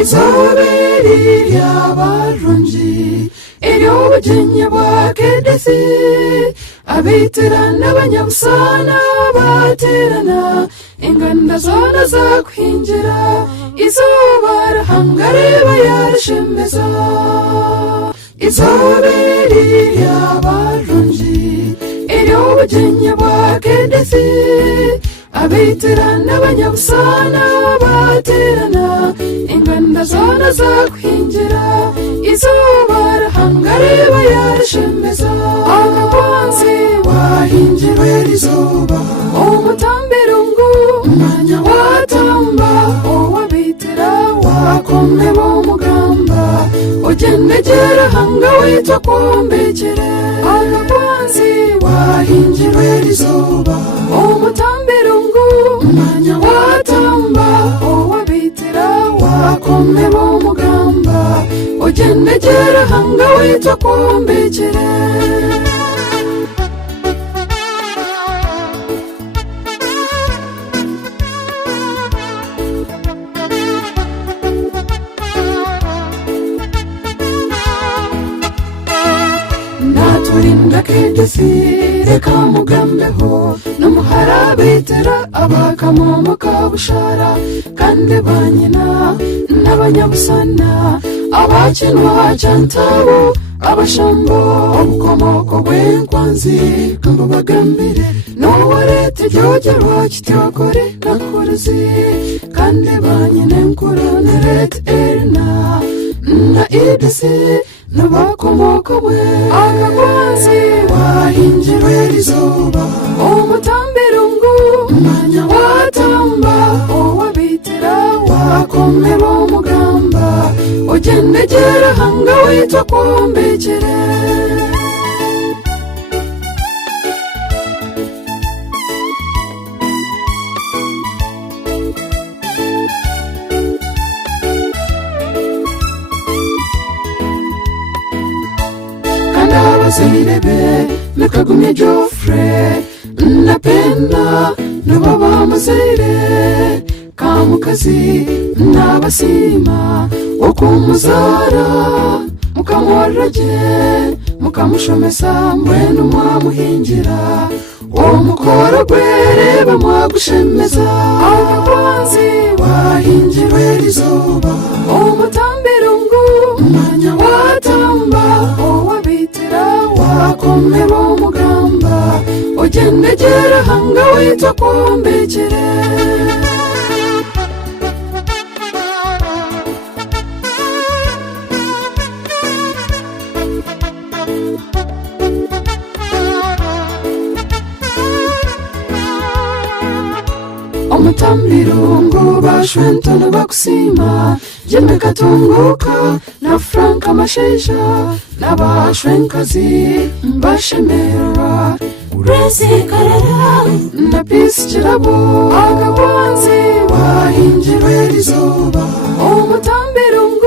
izoberi ry'abarungi iry'ubugenge bwa kedesi abitirana abanyabusana baterana inganda zona za kwinjira izuba rahangareba yarishemeza izoberi ry'abarungi iry'ubugenge bwa kedesi abitirana abanyabusana baterana inganda zona za kwinjira izuba rahangareba yarishemeza agapanzi wahinjirwe rizuba umutambirungu umwanya watamba uwabitira wakome b'umugamba ugendegera hanga witwa kumbekere agapanzi wahinjirwe rizuba umutambirungu umwanya watamba uwabitira wakome b'umugamba ugendegera hanga witwa kumbekere naturinda kedesi reka mugambeho n'umuharabitira abakamomo kabushara kandi banyina n'abanyabusana abakinwa cyantabo abashambo obukomoko bw'enkwanzi kambo bagambire n'uwareta iryogerwa kityokore nakuruzi kandi banyina enkuru nereta erina na idesi n'abakomoko bwe akagwanzi wahinjirwe rizuba umutambirungu umwanya watamba uwabitira wakome b'umugamba ugendegera hanga witwa kumbekere abazirebe nakagumye Geoffrey napenda nababa mazire kamukazi n'abasima okumuzara mukamwaraje mukamushomesa mwenu mwamuhingira omukoro gwereba mwagushemeza agapanzi wahinjirwe rizuba umutambirungu umwanya watamba uwabitira wakome b'umugamba ugendegera hanga witwa kumbekere omutambirungu bashwentana bakusima jeme katunguka na Franka Masheja n'abashwenkazi mbashemerera urezi karara na Peace Kirabo agapanzi wahinjirwe rizuba umutambirungu